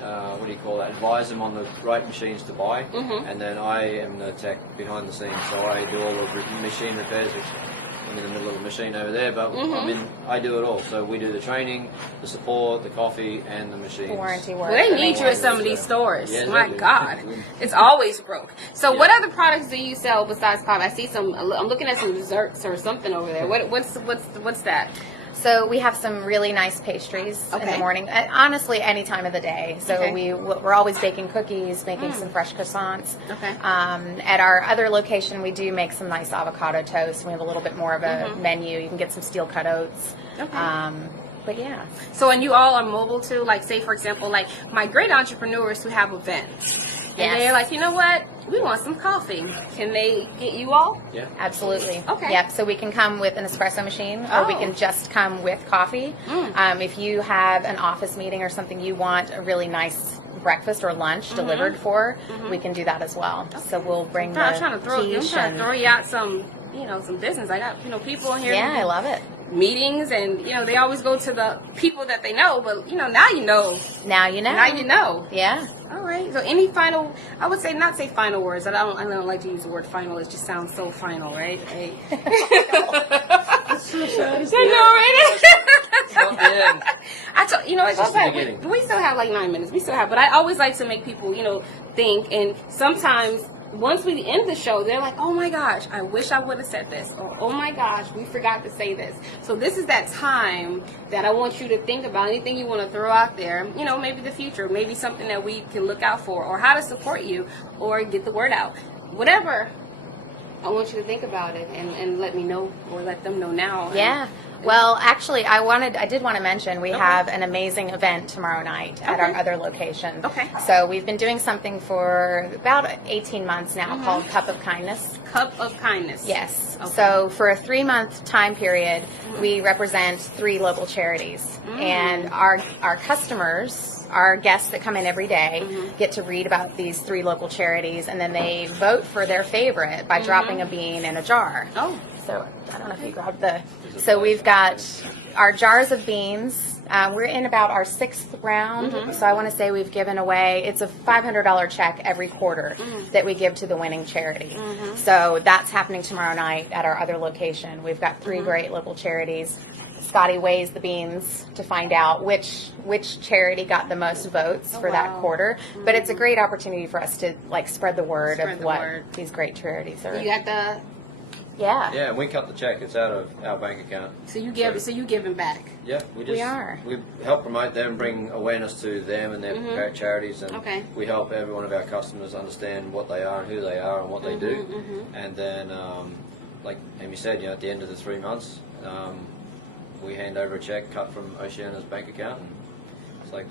what do you call that? Advise them on the right machines to buy, and then I am the tech behind the scenes. So I do all the machine repairs. I'm in the middle of the machine over there, but I do it all. So we do the training, the support, the coffee, and the machines. Warranty work. Well, they for need me. you at some of these stores. Yes, My they do. God, it's always broke. So, Yeah. what other products do you sell besides coffee? I see some. I'm looking at some desserts or something over there. What's that? So we have some really nice pastries in Okay. the morning. Honestly, any time of the day. So Okay. we're always baking cookies, making some fresh croissants. Okay. At our other location, we do make some nice avocado toast. We have a little bit more of a menu. You can get some steel cut oats. Okay. But yeah. So, and you all are mobile too? Like, say, for example, like my great entrepreneurs who have events. And they're like, you know what? We want some coffee. Can they get you all? Yeah. Absolutely. Okay. Yep. So we can come with an espresso machine, or we can just come with coffee. If you have an office meeting or something you want a really nice breakfast or lunch delivered for, we can do that as well. Okay. So we'll bring I'm trying to throw you out some business. I got, people in here. Yeah, I love it. Meetings, and they always go to the people that they know, but now you know. Now you know. Now you know. Yeah. All right. So any final? I would say not say final words. I don't like to use the word final. It just sounds so final, right? Hey. It's so sad. I know, right? It's not the end. It goes back. We still have like 9 minutes. We still have, but I always like to make people, think. And sometimes once we end the show, they're like, "Oh my gosh, I wish I would have said this," or "Oh my gosh, we forgot to say this." So this is that time that I want you to think about anything you want to throw out there. Maybe the future, maybe something that we can look out for, or how to support you, or get the word out. Whatever. I want you to think about it and let me know, or let them know now. Yeah. Well, actually, I did want to mention we have an amazing event tomorrow night at our other location. Okay. So we've been doing something for about 18 months now called Cup of Kindness. Cup of Kindness. Yes. Okay. So for a 3-month time period, we represent 3 local charities. And our customers, our guests that come in every day, get to read about these 3 local charities, and then they vote for their favorite by dropping a bean in a jar. Oh. So I don't know if you grabbed so we've got our jars of beans. We're in about our 6th round. So I want to say we've given away, it's a $500 check every quarter that we give to the winning charity. So that's happening tomorrow night at our other location. We've got 3 great local charities. Scotty weighs the beans to find out which charity got the most votes for that quarter. But it's a great opportunity for us to spread the word of what these great charities are. You got the... Yeah. Yeah, and we cut the check. It's out of our bank account. So you giving back. Yeah, we help promote them, bring awareness to them and their great charities, and we help every one of our customers understand what they are and who they are and what they do. And then, like Amy said, at the end of the 3 months, we hand over a check cut from Oceana's bank account, and it's like,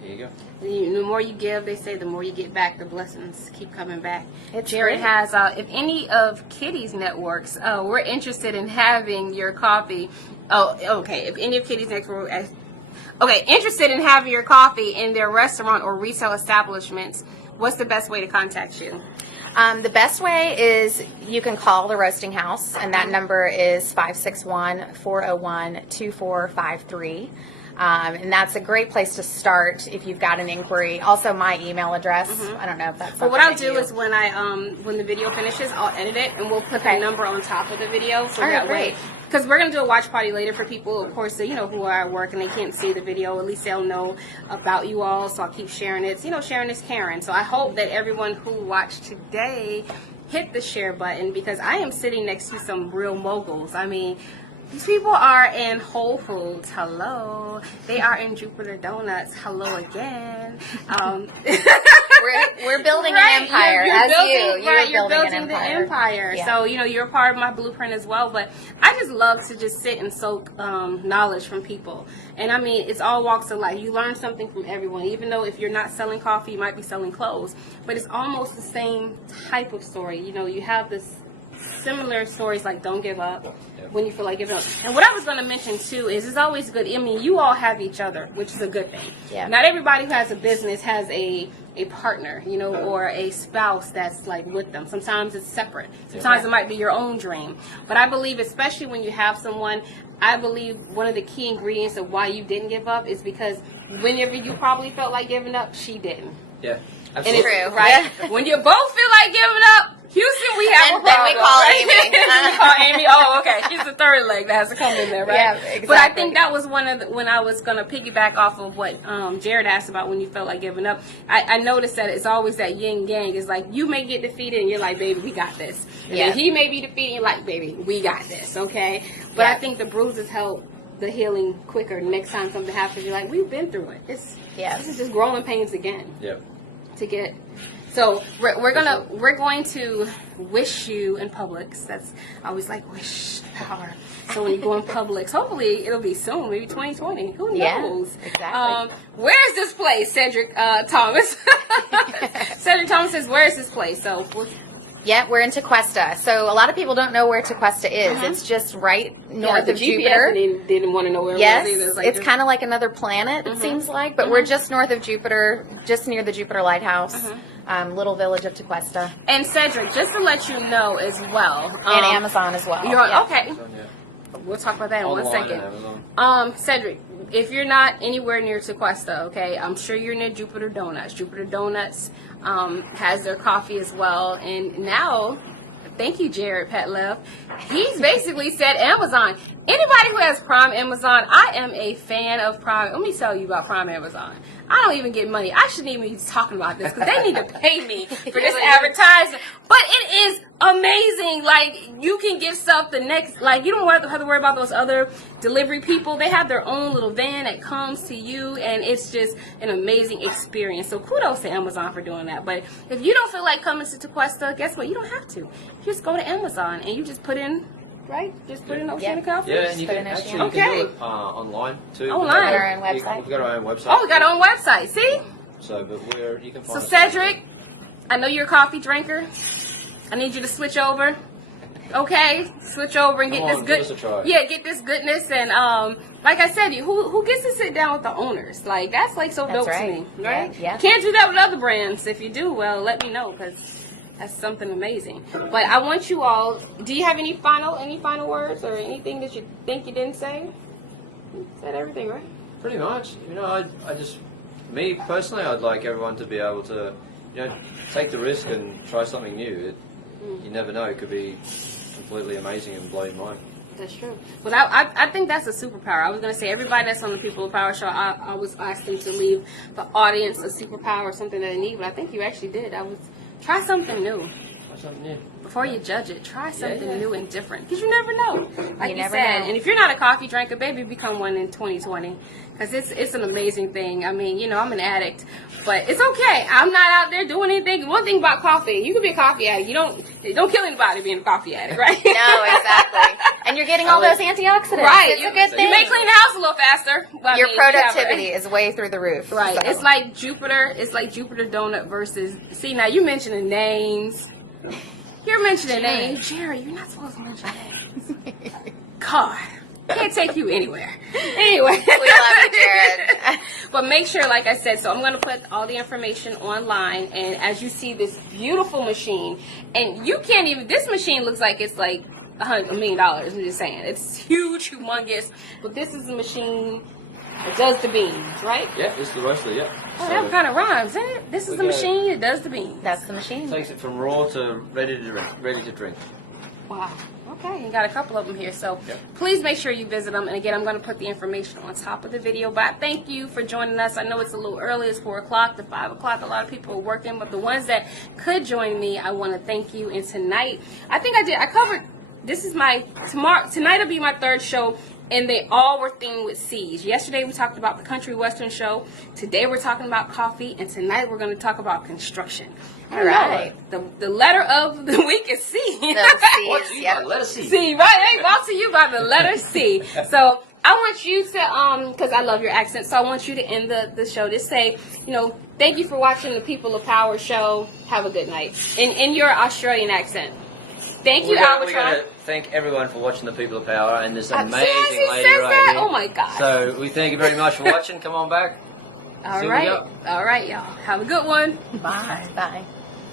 here you go. The more you give, they say, the more you get back. The blessings keep coming back. It's Jared great. has, if any of Kitty's networks, we're interested in having your coffee. Oh, okay. If any of Kitty's networks, interested in having your coffee in their restaurant or retail establishments, what's the best way to contact you? The best way is you can call the Roasting House, and that number is 561-401-2453. And that's a great place to start if you've got an inquiry. Also, my email address. I don't know if that's. Well, what I'll do is when when the video finishes, I'll edit it and we'll put the number on top of the video, so that way. Because we're gonna do a watch party later for people, of course, that, who are at work and they can't see the video. At least they'll know about you all. So I'll keep sharing it. Sharing is caring. So I hope that everyone who watched today hit the share button, because I am sitting next to some real moguls. I mean, these people are in Whole Foods. Hello. They are in Jupiter Donuts. Hello again. We're building an empire. You're building the empire. Yeah. So, you're part of my blueprint as well. But I just love to just sit and soak knowledge from people. And I mean, it's all walks of life. You learn something from everyone. Even though if you're not selling coffee, you might be selling clothes. But it's almost the same type of story. You have this similar stories like don't give up when you feel like giving up. And what I was going to mention too is it's always good. I mean, you all have each other, which is a good thing. Yeah. Not everybody who has a business has a partner, or a spouse that's with them. Sometimes it's separate. Sometimes it might be your own dream. But I believe, especially when you have someone, I believe one of the key ingredients of why you didn't give up is because whenever you probably felt like giving up, she didn't. Yeah, And absolutely. it's true, right? When you both feel like giving up, Houston, we have And a problem. then we call right? Amy. We call Amy. Oh, okay. She's the third leg that has to come in there, right? Yeah, exactly. But I think that was one of when I was going to piggyback off of what Jared asked about when you felt like giving up. I noticed that it's always that yin yang. It's like you may get defeated and you're like, baby, we got this. And then he may be defeated and you're like, baby, we got this, okay? But I think the bruises help the healing quicker. Next time something happens, you're like, we've been through it. This is just growing pains again. Yep. To get. So we're going to wish you in Publix. That's I always like wish power. So when you go in Publix, hopefully it'll be soon, maybe 2020. Who knows? Yeah, exactly. Where is this place, Cedric Thomas? Cedric Thomas says, "Where is this place?" So. Yeah, we're in Tequesta. So a lot of people don't know where Tequesta is. It's just right north of Jupiter. Didn't want to know where yes, it was. it's kind of like another planet, it seems like. But we're just north of Jupiter, just near the Jupiter Lighthouse, little village of Tequesta. And Cedric, just to let you know as well. And Amazon as well. Okay. We'll talk about that in Online 1 second. Cedric, if you're not anywhere near Tequesta, okay, I'm sure you're near Jupiter Donuts. Jupiter Donuts has their coffee as well. And now, thank you, Jared Petlev. He's basically said Amazon. Anybody who has Prime Amazon, I am a fan of Prime. Let me tell you about Prime Amazon. I don't even get money. I shouldn't even be talking about this because they need to pay me for this advertisement. But it is amazing. Like, you can get stuff the next, like, you don't have to worry about those other delivery people. They have their own little van that comes to you, and it's just an amazing experience. So kudos to Amazon for doing that. But if you don't feel like coming to Tequesta, guess what? You don't have to. You just go to Amazon and you just put in, right? Just put in Oceana Coffee. Yeah, and you can actually you can do it online too. Online. We've got our own website. We've got our own website. Oh, we got our own website. See? So, but you can find So us Cedric, I know you're a coffee drinker. I need you to switch over. Okay, switch over and get this good. Give us a try. Yeah, get this goodness and like I said, who gets to sit down with the owners? Like that's like so dope right. to me, right? Yeah. You can't do that with other brands. If you do, well, let me know because that's something amazing. But I want you all. Do you have any final words or anything that you think you didn't say? You said everything, right? Pretty much. You know, I just, me personally, I'd like everyone to be able to, you know, take the risk and try something new. You never know. It could be completely amazing and blow your mind. That's true. But I think that's a superpower. I was going to say everybody that's on the People of Power show, I was asked them to leave the audience a superpower or something that they need, but I think you actually did. Try something new. Try something new. Before you judge it, try something new and different. Because you never know. Like you never said. know. And if you're not a coffee drinker, baby, become one in 2020. Because it's an amazing thing. I mean, you know, I'm an addict. But it's okay. I'm not out there doing anything. One thing about coffee, you can be a coffee addict. You don't kill anybody being a coffee addict, right? No, exactly. And you're getting all those antioxidants. Right. It's a good thing. You may clean the house a little faster. But Your productivity is way through the roof. Right. So. It's like Jupiter Donut versus. See, now you mentioning names. You're mentioning names. Jerry, you're not supposed to mention names. God. Can't take you anywhere. Anyway. We love you, Jared. But make sure, like I said, so I'm going to put all the information online. And as you see this beautiful machine, and you can't even, this machine looks like it's like $1 million. I'm just saying. It's huge, humongous. But this is a machine that does the beans, right? Yeah, it's the roaster, yeah. Oh, that kind of rhymes, isn't it? This is the machine that does the beans. That's the machine. Takes it from raw to ready to drink. Wow. Okay, you got a couple of them here. So please make sure you visit them. And again, I'm going to put the information on top of the video. But I thank you for joining us. I know it's a little early. It's 4 o'clock to 5 o'clock. A lot of people are working. But the ones that could join me, I want to thank you. And tonight, I think I covered, this is my, tonight will be my third show. And they all were themed with C's. Yesterday we talked about the country western show. Today we're talking about coffee. And tonight we're going to talk about construction. All right. The letter of the week is C. Those C's, Yeah, let us see. C, right? Hey, brought to you by the letter C. So I want you to, because I love your accent, so I want you to end the show. Just say, thank you for watching the People of Power show. Have a good night. In your Australian accent. Thank you, Albatron. We're going to thank everyone for watching the People of Power and this amazing Seriously, lady says right that? here. Oh my God. So we thank you very much for watching. Come on back. All See right. what we got. All right, y'all. Have a good one. Bye. Bye.